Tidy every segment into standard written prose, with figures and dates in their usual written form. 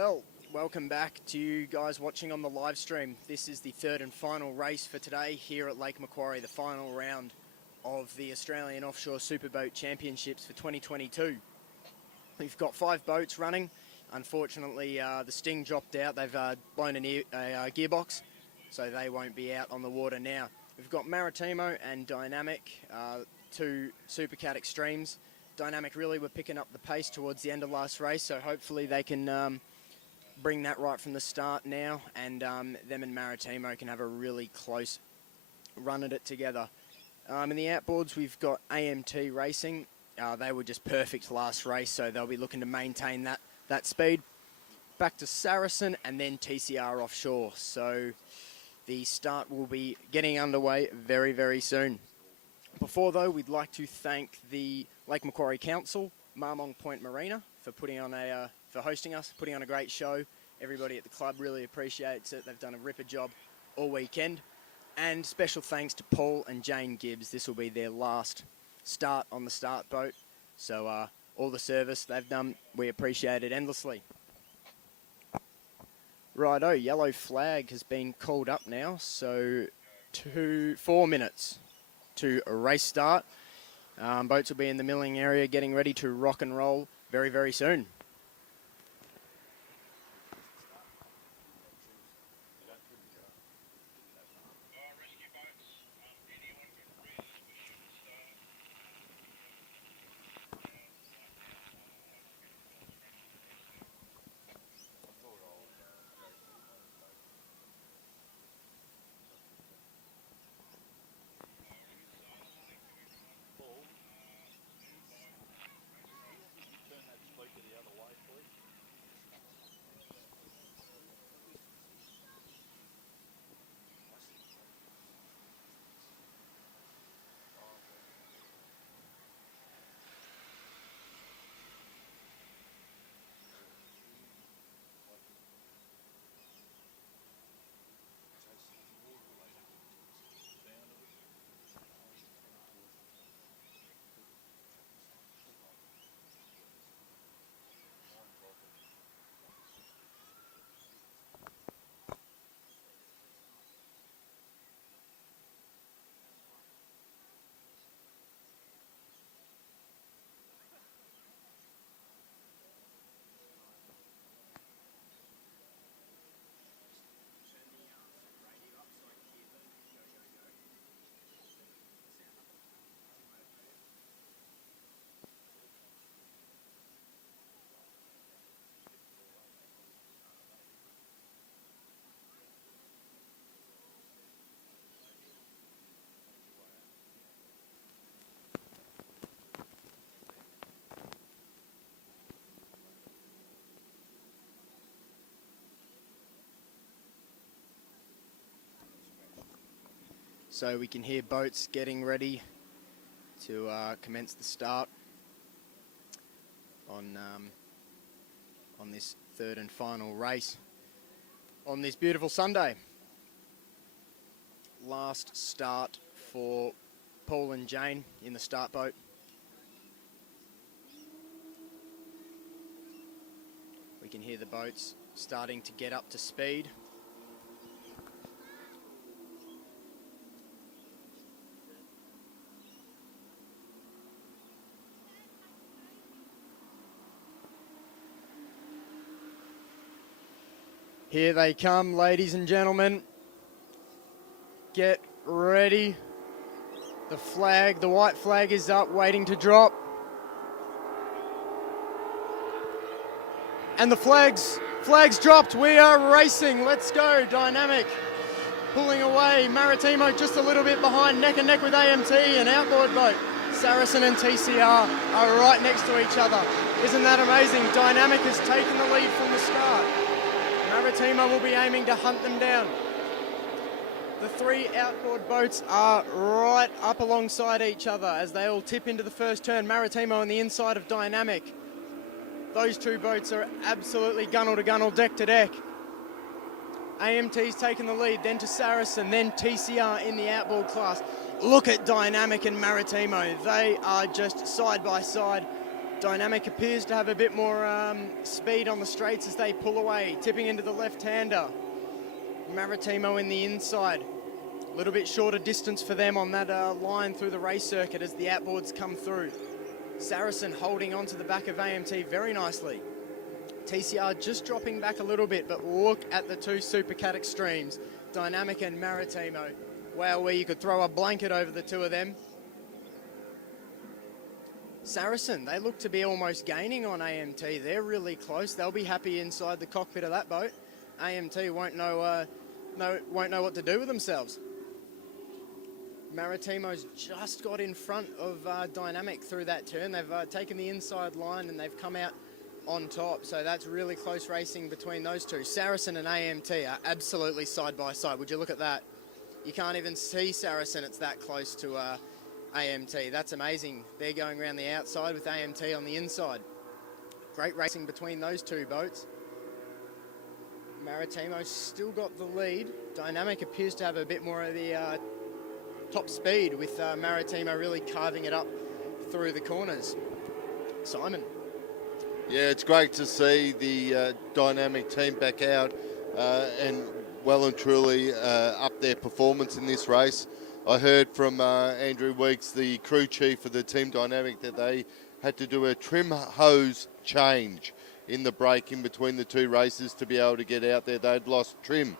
Well, welcome back to you guys watching on the live stream. This is the third and final race for today here at Lake Macquarie, the final round of the Australian Offshore Superboat Championships for 2022. We've got 5 boats running. Unfortunately, the Sting dropped out. They've blown a gearbox, so they won't be out on the water now. We've got Maritimo and Dynamic, 2 Supercat Extremes. Dynamic really were picking up the pace towards the end of last race, so hopefully they can bring that right from the start now, and them and Maritimo can have a really close run at it together. In the outboards, we've got AMT Racing. They were just perfect last race, so they'll be looking to maintain that speed. Back to Saracen and then TCR Offshore. So the start will be getting underway very, very soon. Before though, we'd like to thank the Lake Macquarie Council, Marmong Point Marina, for hosting us, putting on a great show. Everybody at the club really appreciates it. They've done a ripper job all weekend. And special thanks to Paul and Jane Gibbs. This will be their last start on the start boat. So all the service they've done, we appreciate it endlessly. Righto, yellow flag has been called up now. So 4 minutes to a race start. Boats will be in the milling area getting ready to rock and roll very, very soon. So we can hear boats getting ready to commence the start on this third and final race on this beautiful Sunday. Last start for Paul and Jane in the start boat. We can hear the boats starting to get up to speed. Here they come, ladies and gentlemen. Get ready. The white flag is up, waiting to drop. And the flags dropped. We are racing. Let's go. Dynamic pulling away. Maritimo just a little bit behind, neck and neck with AMT, an outboard boat. Saracen and TCR are right next to each other. Isn't that amazing? Dynamic has taken the lead from the start. Maritimo will be aiming to hunt them down. The 3 outboard boats are right up alongside each other as they all tip into the first turn. Maritimo on the inside of Dynamic. Those 2 boats are absolutely gunnel to gunnel, deck to deck. AMT's taken the lead, then to Saracen, then TCR in the outboard class. Look at Dynamic and Maritimo. They are just side by side. Dynamic appears to have a bit more speed on the straights as they pull away, tipping into the left-hander. Maritimo in the inside. A little bit shorter distance for them on that line through the race circuit as the outboards come through. Saracen holding onto the back of AMT very nicely. TCR just dropping back a little bit, but look at the two Supercat Extremes, Dynamic and Maritimo. Wow, where you could throw a blanket over the two of them. Saracen, they look to be almost gaining on AMT. They're really close. They'll be happy inside the cockpit of that boat. AMT won't know what to do with themselves. Maritimo's just got in front of Dynamic through that turn. They've taken the inside line and they've come out on top. So that's really close racing between those two. Saracen and AMT are absolutely side by side. Would you look at that? You can't even see Saracen. It's that close to AMT. That's amazing. They're going around the outside with AMT on the inside. Great racing between those two boats. Maritimo's still got the lead. Dynamic appears to have a bit more of the top speed with Maritimo really carving it up through the corners. Simon. Yeah, it's great to see the Dynamic team back out and well and truly up their performance in this race. I heard from Andrew Weeks, the crew chief of the Team Dynamic, that they had to do a trim hose change in the break in between the two races to be able to get out there. They'd lost trim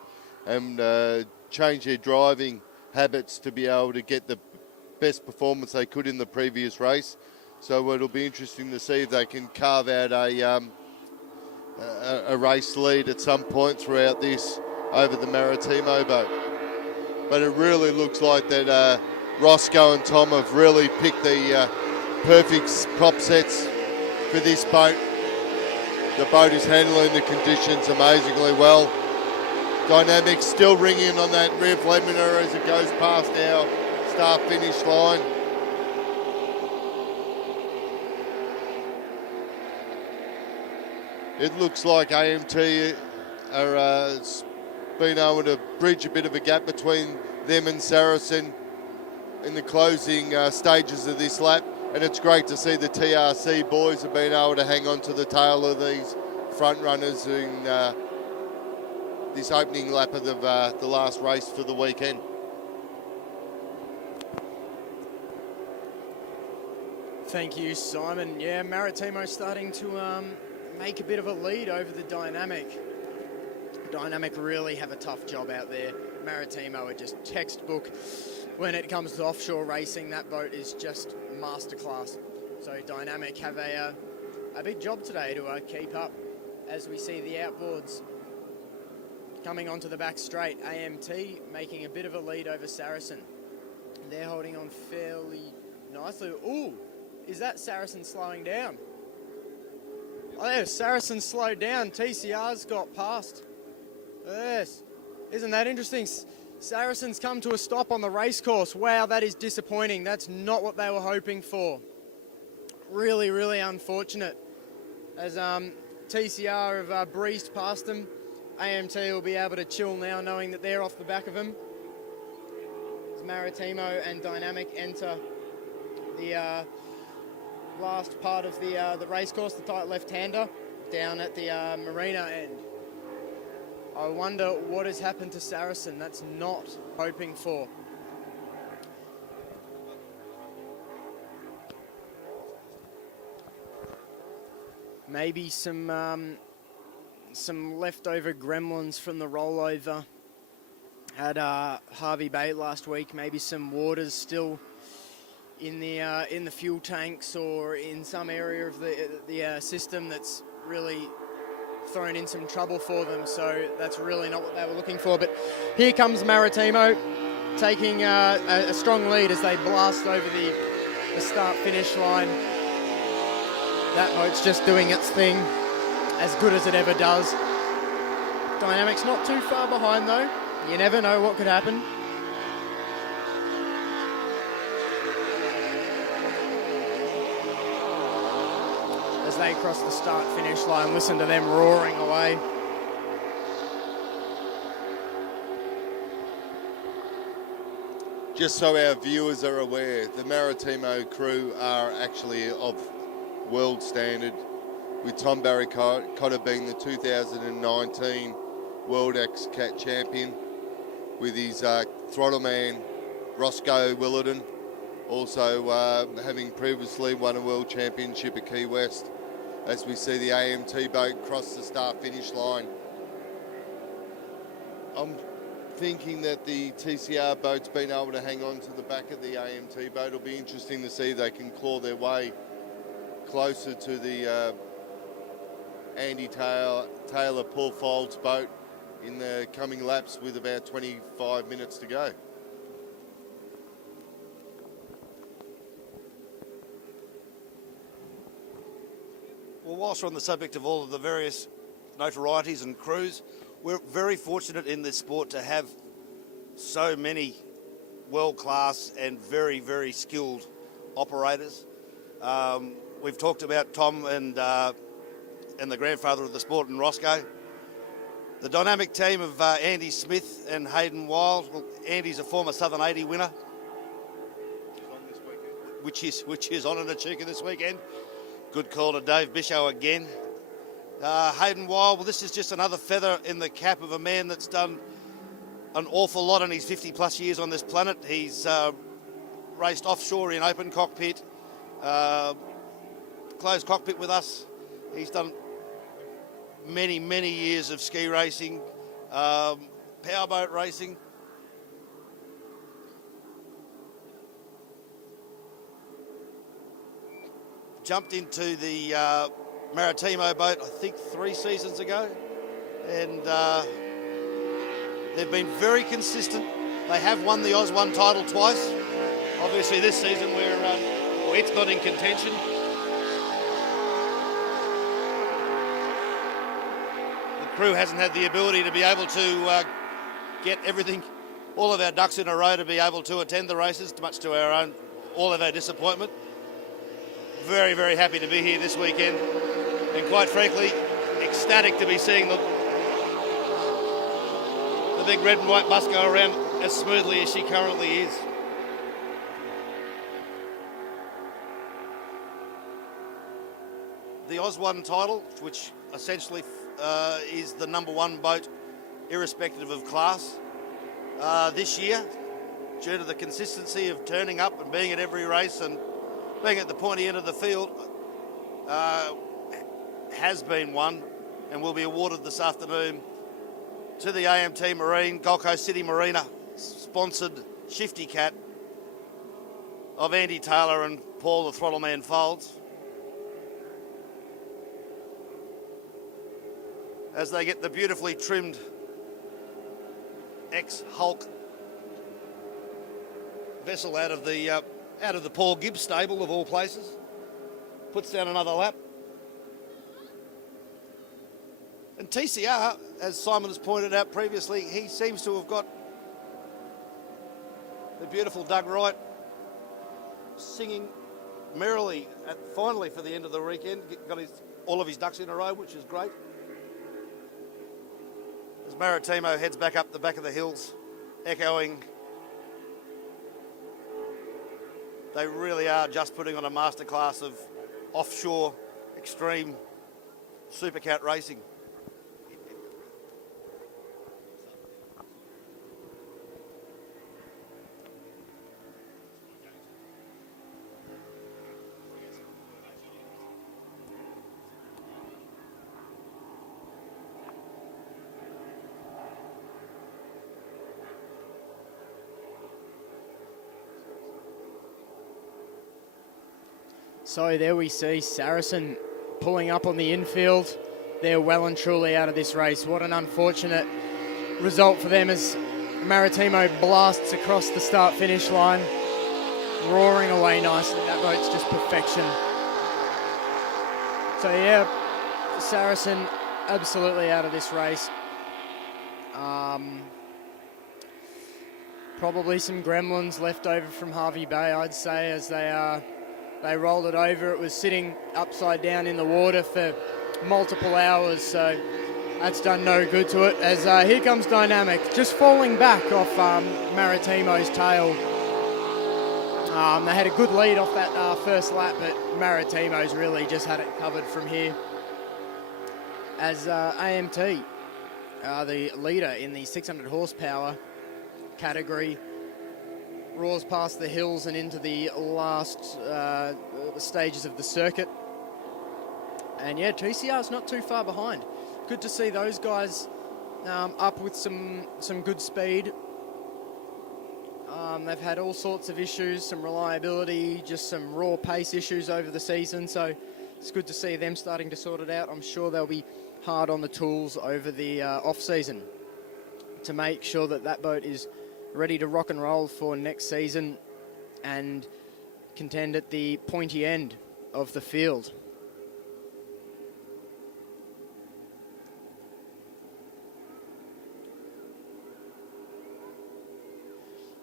and changed their driving habits to be able to get the best performance they could in the previous race. So it'll be interesting to see if they can carve out a race lead at some point throughout this over the Maritimo boat. But it really looks like that Roscoe and Tom have really picked the perfect prop sets for this boat. The boat is handling the conditions amazingly well. Dynamic still ringing on that rear limiter as it goes past our start finish line. It looks like AMT are being able to bridge a bit of a gap between them and Saracen in the closing stages of this lap, and it's great to see the TRC boys have been able to hang on to the tail of these front runners in this opening lap of the last race for the weekend. Thank you, Simon. Yeah, Maritimo starting to make a bit of a lead over the Dynamic. Dynamic really have a tough job out there. Maritimo are just textbook. When it comes to offshore racing, that boat is just masterclass. So Dynamic have a big job today to keep up as we see the outboards coming onto the back straight. AMT making a bit of a lead over Saracen. They're holding on fairly nicely. Ooh, is that Saracen slowing down? Oh, yeah, Saracen slowed down. TCR's got past. Yes, isn't that interesting? Saracen's come to a stop on the race course. Wow, that is disappointing. That's not what they were hoping for. Really, really unfortunate. As TCR have breezed past them, AMT will be able to chill now knowing that they're off the back of them. As Maritimo and Dynamic enter the last part of the race course, the tight left-hander, down at the marina end. I wonder what has happened to Saracen. That's not hoping for. Maybe some leftover gremlins from the rollover at Harvey Bay last week. Maybe some waters still in the fuel tanks or in some area of the system that's really thrown in some trouble for them, so that's really not what they were looking for. But here comes Maritimo taking a strong lead as they blast over the start-finish line. That boat's just doing its thing, as good as it ever does. Dynamic's not too far behind though. You never know what could happen. As they cross the start-finish line, listen to them roaring away. Just so our viewers are aware, the Maritimo crew are actually of world standard, with Tom Barry-Cotter being the 2019 World X-Cat champion, with his throttle man Roscoe Willardon, also having previously won a world championship at Key West, as we see the AMT boat cross the start-finish line. I'm thinking that the TCR boat's been able to hang on to the back of the AMT boat. It'll be interesting to see if they can claw their way closer to the Andy Taylor Paul Folds boat in the coming laps, with about 25 minutes to go. Well, whilst we're on the subject of all of the various notorieties and crews, we're very fortunate in this sport to have so many world-class and very, very skilled operators. We've talked about Tom and the grandfather of the sport, and Roscoe. The dynamic team of Andy Smith and Hayden Wild. Well, Andy's a former Southern 80 winner, which is on in Echuca this weekend. Good call to Dave Bishow again. Hayden Wild, well, this is just another feather in the cap of a man that's done an awful lot in his 50 plus years on this planet. He's raced offshore in open cockpit, closed cockpit with us. He's done many, many years of ski racing, powerboat racing. Jumped into the Maritimo boat, I think 3 seasons ago, and they've been very consistent. They have won the Oz1 title twice. Obviously this season it's not in contention. The crew hasn't had the ability to be able to get everything, all of our ducks in a row to be able to attend the races, much to all of our disappointment. Very, very happy to be here this weekend, and quite frankly, ecstatic to be seeing the big red and white bus go around as smoothly as she currently is. The Oz1 title, which essentially is the #1 boat, irrespective of class, this year, due to the consistency of turning up and being at every race and being at the pointy end of the field, has been won and will be awarded this afternoon to the AMT Marine Gold Coast City Marina sponsored Shifty Cat of Andy Taylor and Paul the Throttle Man Folds, as they get the beautifully trimmed ex-Hulk vessel out of the Paul Gibbs stable of all places. Puts down another lap. And TCR, as Simon has pointed out previously, he seems to have got the beautiful Doug Wright singing merrily finally for the end of the weekend. Got all of his ducks in a row, which is great. As Maritimo heads back up the back of the hills, echoing, they really are just putting on a masterclass of offshore extreme supercat racing. So there we see Saracen pulling up on the infield. They're well and truly out of this race. What an unfortunate result for them as Maritimo blasts across the start-finish line, roaring away nicely. That boat's just perfection. So yeah, Saracen absolutely out of this race. Probably some gremlins left over from Harvey Bay, I'd say, as they rolled it over. It was sitting upside down in the water for multiple hours, so that's done no good to it. As here comes Dynamic, just falling back off Maritimo's tail. They had a good lead off that first lap, but Maritimo's really just had it covered from here. As AMT, the leader in the 600 horsepower category, roars past the hills and into the last stages of the circuit. And yeah, TCR's not too far behind. Good to see those guys up with some good speed. They've had all sorts of issues, some reliability, just some raw pace issues over the season. So it's good to see them starting to sort it out. I'm sure they'll be hard on the tools over the off-season to make sure that that boat is ready to rock and roll for next season and contend at the pointy end of the field.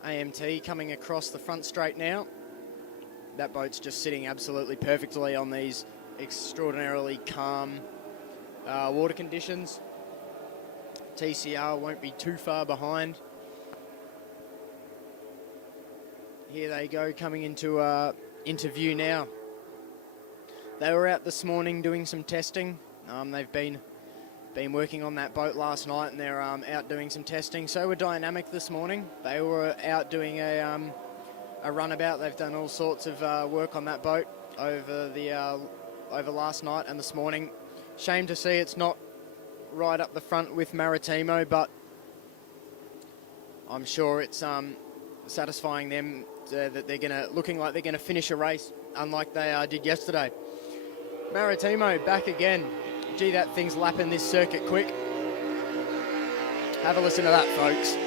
AMT coming across the front straight now. That boat's just sitting absolutely perfectly on these extraordinarily calm water conditions. TCR won't be too far behind. Here they go, coming into view now. They were out this morning doing some testing. They've been working on that boat last night, and they're out doing some testing. So were Dynamic this morning. They were out doing a runabout. They've done all sorts of work on that boat over last night and this morning. Shame to see it's not right up the front with Maritimo, but I'm sure it's satisfying them that they're looking like they're gonna finish a race, unlike they did yesterday. Maritimo back again. Gee, that thing's lapping this circuit quick. Have a listen to that, folks.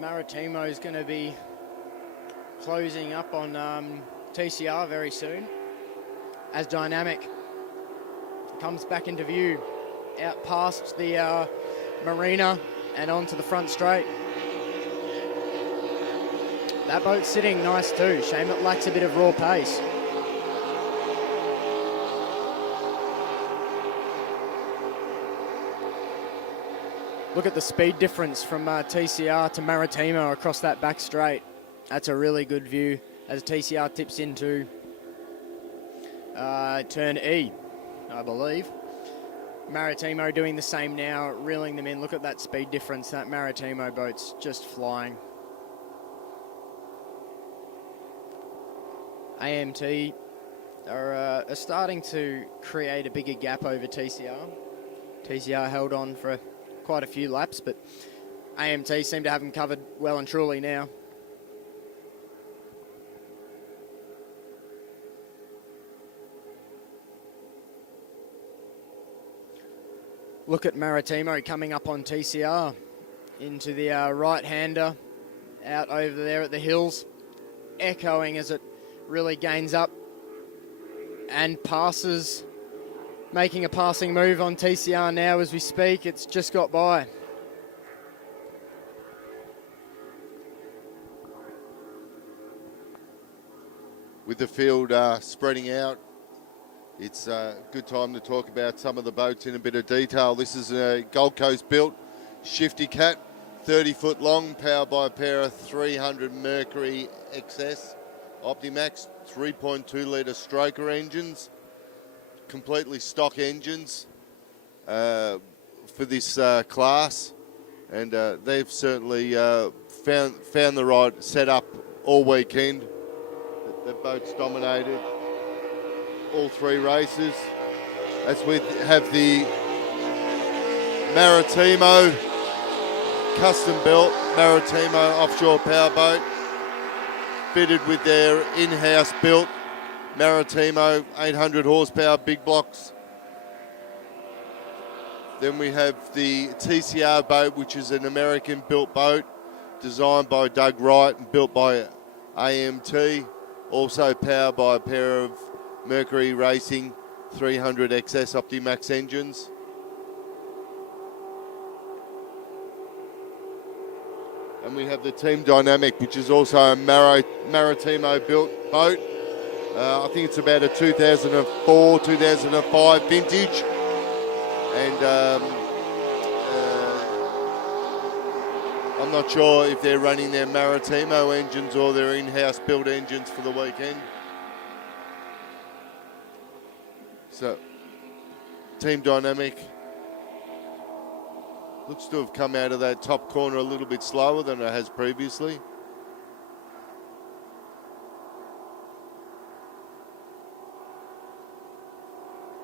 Maritimo's going to be closing up on TCR very soon as Dynamic comes back into view, out past the marina and onto the front straight. That boat's sitting nice too. Shame it lacks a bit of raw pace. Look at the speed difference from TCR to Maritimo across that back straight. That's a really good view as TCR tips into turn E, I believe. Maritimo doing the same now, reeling them in. Look at that speed difference. That Maritimo boat's just flying. AMT are starting to create a bigger gap over TCR. TCR held on for quite a few laps, but AMT seem to have them covered well and truly now. Look at Maritimo coming up on TCR into the right-hander out over there at the hills, echoing as it really gains up and passes, making a passing move on TCR now as we speak. It's just got by. With the field spreading out, it's a good time to talk about some of the boats in a bit of detail. This is a Gold Coast built Shifty Cat, 30 foot long, powered by a pair of 300 Mercury XS Optimax 3.2 litre stroker engines, completely stock engines for this class, and they've certainly found the right setup all weekend. The boat's dominated all three races, as we have the Maritimo custom-built Maritimo offshore powerboat, fitted with their in-house built Maritimo 800 horsepower big blocks. Then we have the TCR boat, which is an American-built boat, designed by Doug Wright and built by AMT, also powered by a pair of Mercury Racing 300 XS Optimax engines. And And we have the Team Dynamic, which is also a Maritimo-built boat. I think it's about a 2004, 2005 vintage. And I'm not sure if they're running their Maritimo engines or their in-house built engines for the weekend. So, Team Dynamic looks to have come out of that top corner a little bit slower than it has previously.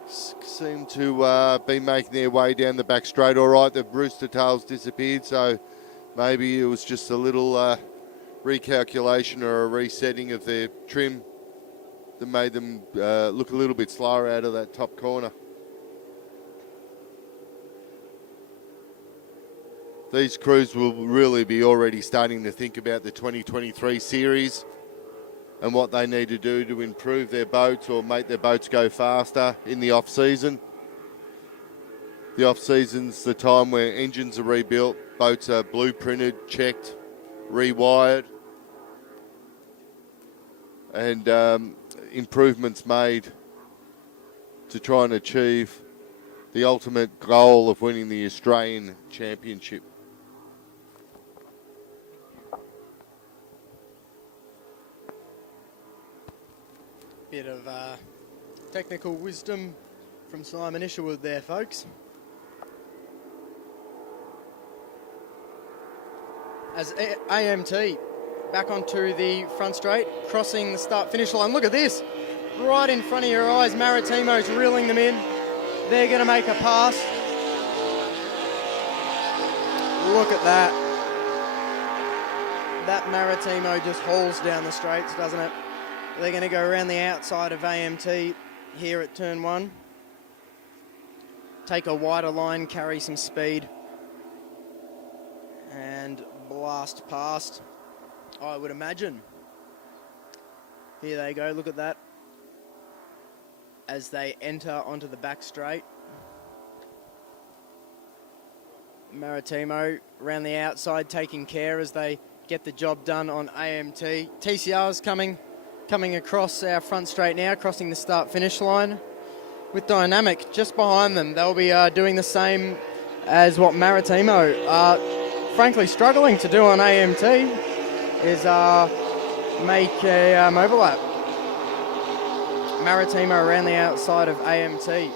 Seem to be making their way down the back straight all right. The rooster tails disappeared, so maybe it was just a little recalculation or a resetting of their trim that made them look a little bit slower out of that top corner. These crews will really be already starting to think about the 2023 series and what they need to do to improve their boats or make their boats go faster in the off-season. The off-season's the time where engines are rebuilt, boats are blueprinted, checked, rewired, and improvements made to try and achieve the ultimate goal of winning the Australian Championship. Bit of technical wisdom from Simon Isherwood there, folks. As AMT back onto the front straight, crossing the start-finish line. Look at this. Right in front of your eyes, Maritimo's reeling them in. They're going to make a pass. Look at that. That Maritimo just hauls down the straights, doesn't it? They're going to go around the outside of AMT here at turn 1. Take a wider line, carry some speed, and blast past, I would imagine. Here they go, look at that. As they enter onto the back straight. Maritimo around the outside, taking care as they get the job done on AMT. TCR's coming across our front straight now, crossing the start-finish line. With Dynamic just behind them, they'll be doing the same as what Maritimo are frankly struggling to do on AMT, is make a overlap. Maritimo around the outside of AMT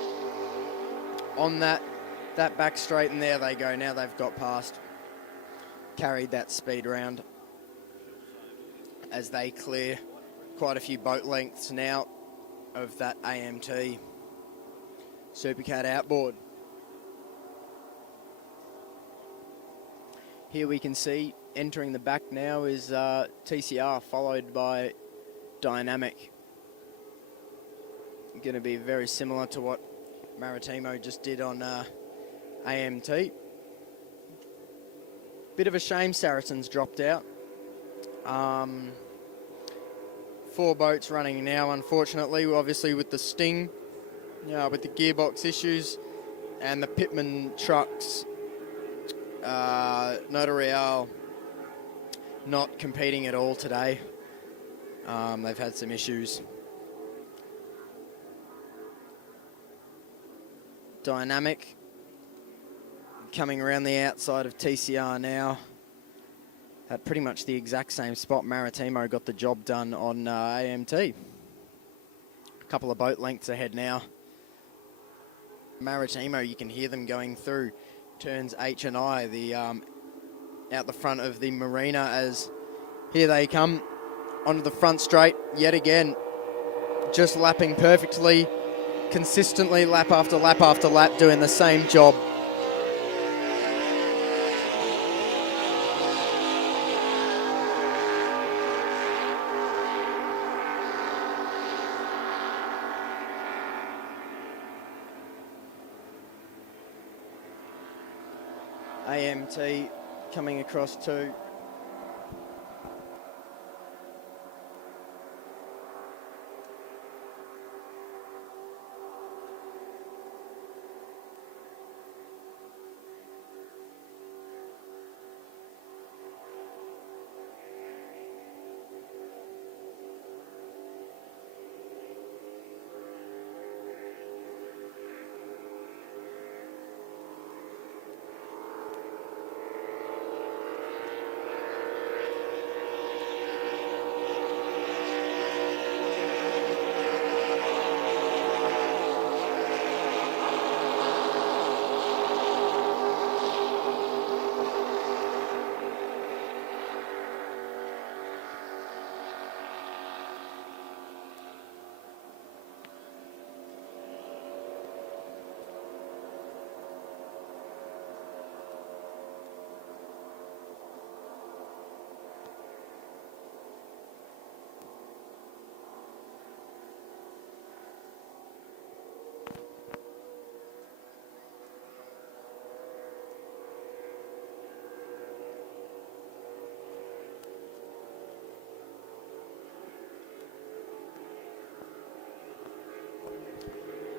on that back straight, and there they go. Now they've got past, carried that speed round as they clear quite a few boat lengths now of that AMT Supercat outboard. Here we can see entering the back now is TCR, followed by Dynamic. Going to be very similar to what Maritimo just did on AMT. Bit of a shame Saracens dropped out. 4 boats running now, unfortunately, obviously with the Sting, with the gearbox issues, and the Pitman trucks, Notarial not competing at all today. They've had some issues. Dynamic coming around the outside of TCR now. At pretty much the exact same spot Maritimo got the job done on AMT. A couple of boat lengths ahead now. Maritimo, you can hear them going through turns H and I, out the front of the marina, as here they come onto the front straight yet again. Just lapping perfectly, consistently, lap after lap after lap, doing the same job. AMT coming across too.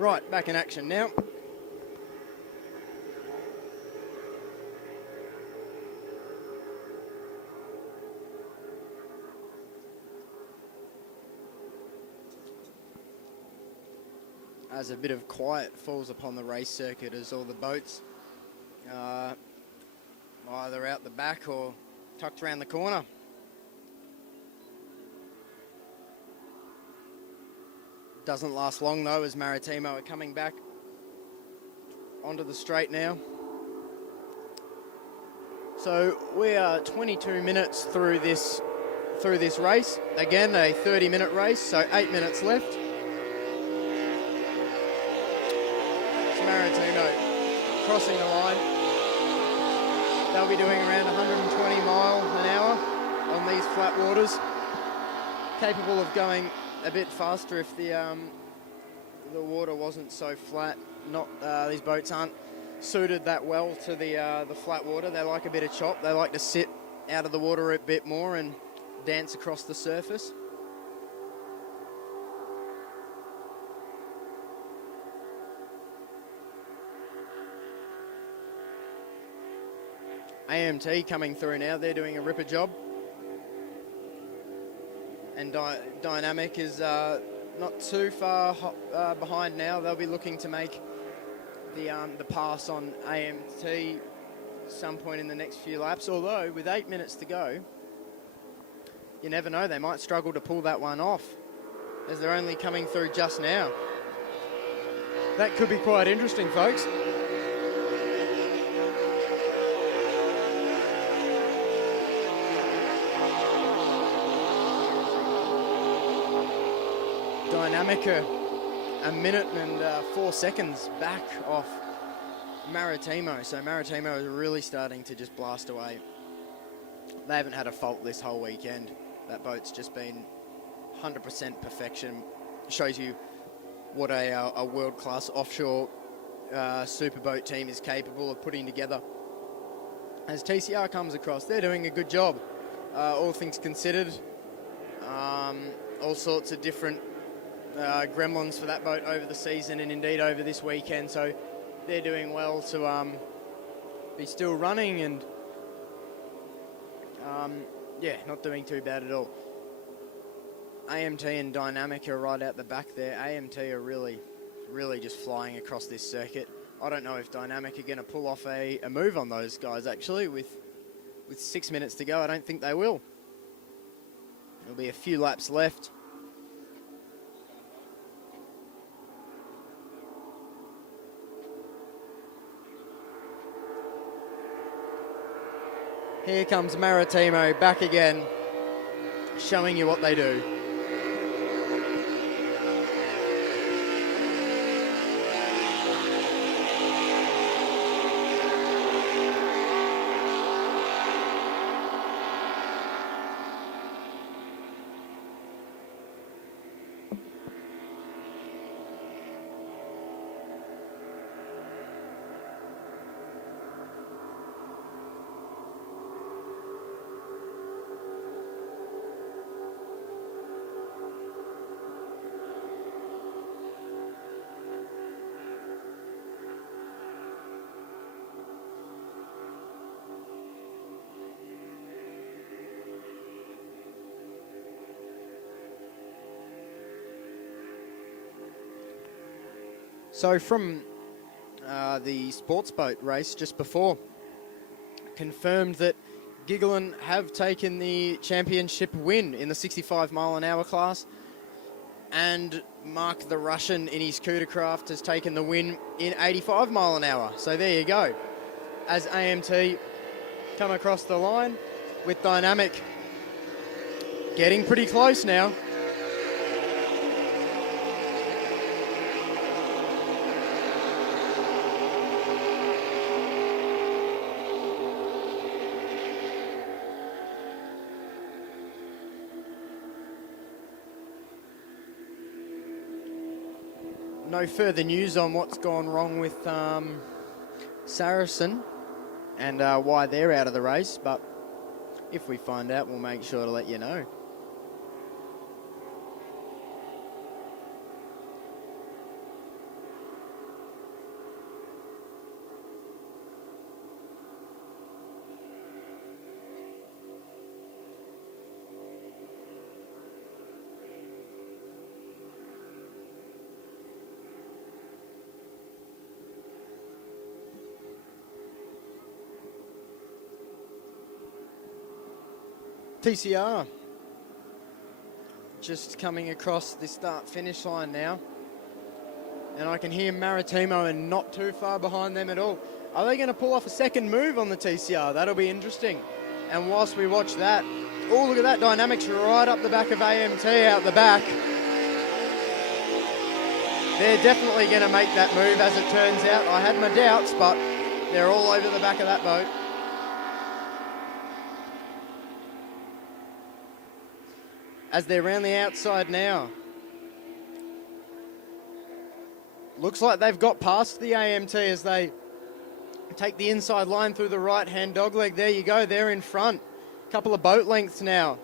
Right, back in action now. As a bit of quiet falls upon the race circuit as all the boats either out the back or tucked around the corner. Doesn't last long though, as Maritimo are coming back onto the straight now. So we are 22 minutes through this race. Again, a 30-minute race, so 8 minutes left. It's Maritimo crossing the line. They'll be doing around 120 mile an hour on these flat waters. Capable of going a bit faster if the water wasn't so flat. These boats aren't suited that well to the flat water. They like a bit of chop. They like to sit out of the water a bit more and dance across the surface. AMT coming through now. They're doing a ripper job. And Dynamic is not too far behind now. They'll be looking to make the pass on AMT some point in the next few laps. Although, with 8 minutes to go, you never know. They might struggle to pull that one off, as they're only coming through just now. That could be quite interesting, folks. Dynamic a minute and 4 seconds back off Maritimo. So Maritimo is really starting to just blast away. They haven't had a fault this whole weekend. That boat's just been 100% perfection. Shows you what a world-class offshore superboat team is capable of putting together. As TCR comes across, they're doing a good job. All things considered, all sorts of different gremlins for that boat over the season and indeed over this weekend. So they're doing well to be still running and yeah, not doing too bad at all. AMT and Dynamic are right out the back there. AMT are really just flying across this circuit. I don't know if Dynamic are going to pull off a move on those guys, actually. With 6 minutes to go, I don't think they will. There'll be a few laps left. Here comes Maritimo back again, showing you what they do. So from the sports boat race just before, confirmed that Gigglin have taken the championship win in the 65 mile an hour class, and Mark the Russian in his Coodercraft has taken the win in 85 mile an hour. So there you go. As AMT come across the line with Dynamic getting pretty close now. No further news on what's gone wrong with Saracen and why they're out of the race, but if we find out, we'll make sure to let you know. TCR just coming across the start-finish line now. And I can hear Maritimo and not too far behind them at all. Are they going to pull off a second move on the TCR? That'll be interesting. And whilst we watch that, oh, look at that, Dynamics right up the back of AMT out the back. They're definitely going to make that move, as it turns out. I had my doubts, but they're all over the back of that boat. As they're around the outside now. Looks like they've got past the AMT as they take the inside line through the right-hand dogleg. There you go, they're in front. Couple of boat lengths now.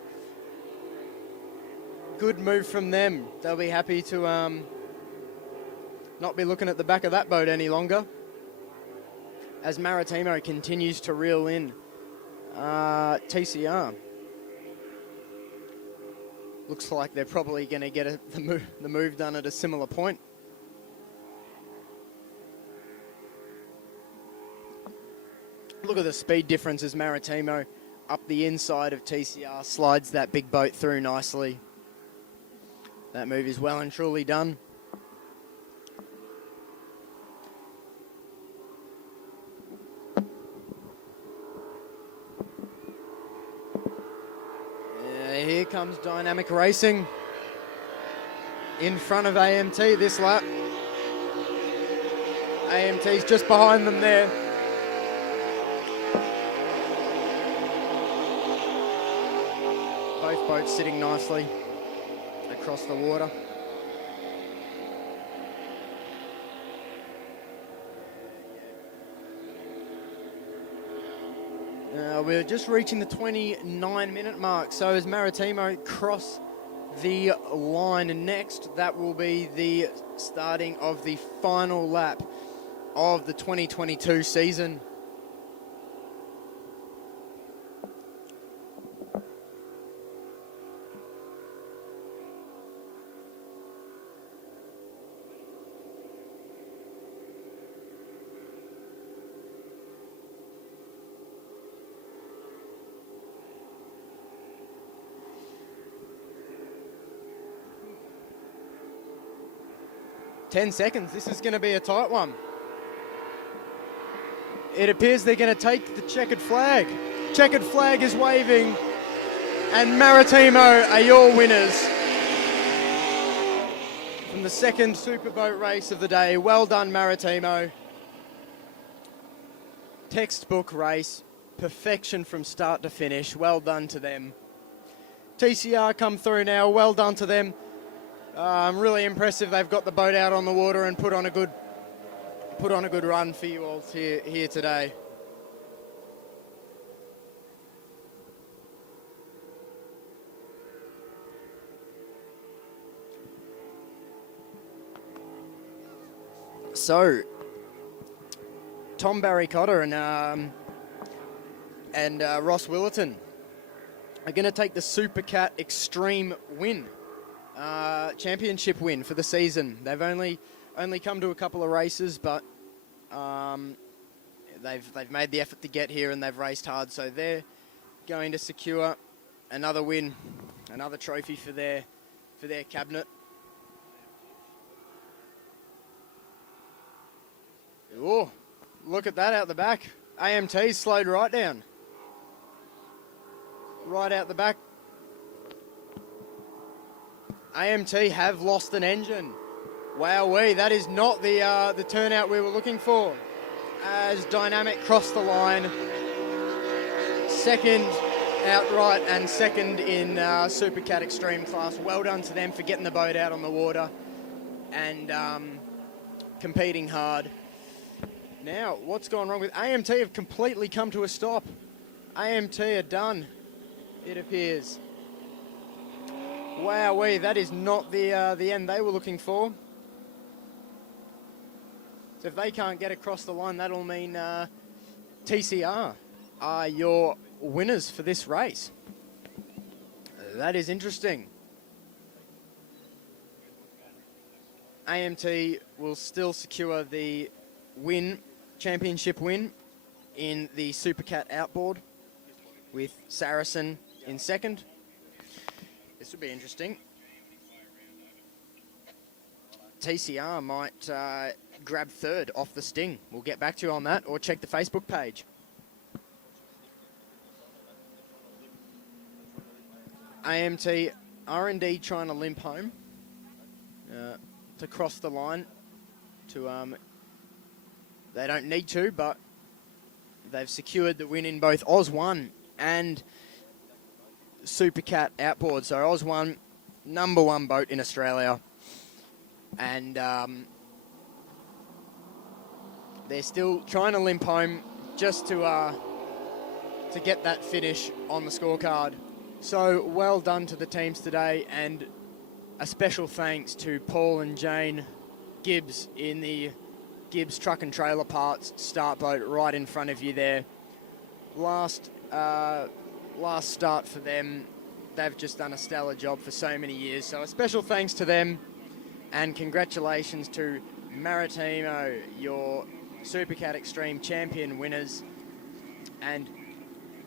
Good move from them. They'll be happy to not be looking at the back of that boat any longer. As Maritimo continues to reel in TCR. Looks like they're probably going to get the move done at a similar point. Look at the speed difference as Maritimo up the inside of TCR slides that big boat through nicely. That move is well and truly done. Here comes Dynamic Racing in front of AMT this lap. AMT's just behind them there. Both boats sitting nicely across the water. We're just reaching the 29-minute mark. So as Maritimo cross the line next, that will be the starting of the final lap of the 2022 season. Ten seconds. This is going to be a tight one. It appears they're going to take the checkered flag. Checkered flag is waving, and Maritimo are your winners from the second superboat race of the day. Well done, Maritimo. Textbook race, perfection from start to finish. Well done to them. TCR come through now. Well done to them. Really impressive. They've got the boat out on the water and put on a good run for you all here today. So, Tom Barry Cotter and Ross Willerton are going to take the Super Cat Extreme win. Championship win for the season. They've only come to a couple of races, but they've made the effort to get here and they've raced hard, so they're going to secure another win, another trophy for their cabinet. Oh, look at that out the back. AMT slowed right down. Right out the back. AMT have lost an engine. Wowee, that is not the turnout we were looking for. As Dynamic crossed the line, second outright and second in Super Cat Extreme class. Well done to them for getting the boat out on the water and competing hard. Now, what's gone wrong with AMT? Have completely come to a stop. AMT are done, it appears. Wowee, that is not the end they were looking for. So if they can't get across the line, that'll mean TCR are your winners for this race. That is interesting. AMT will still secure the championship win in the Super Cat outboard with Saracen in second. This will be interesting. TCR might grab third off the Sting. We'll get back to you on that, or check the Facebook page. AMT R&D trying to limp home to cross the line. They don't need to, but they've secured the win in both Oz 1 and Supercat outboard. So Oz 1, number one boat in Australia. And they're still trying to limp home just to get that finish on the scorecard. So well done to the teams today, and a special thanks to Paul and Jane Gibbs in the Gibbs Truck and Trailer Parts start boat right in front of you there. Last start for them. They've just done a stellar job for so many years. So a special thanks to them, and congratulations to Maritimo, your Supercat Extreme champion winners, and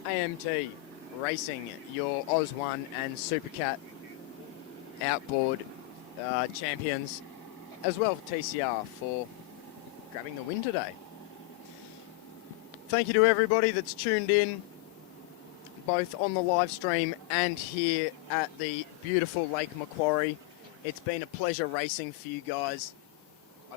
AMT Racing, your Oz 1 and Supercat outboard champions, as well for TCR for grabbing the win today. Thank you to everybody that's tuned in, both on the live stream and here at the beautiful Lake Macquarie. It's been a pleasure racing for you guys. I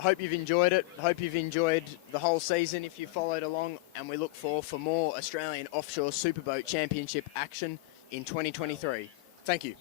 hope you've enjoyed it. Hope you've enjoyed the whole season if you followed along, and we look forward for more Australian Offshore Superboat Championship action in 2023. Thank you.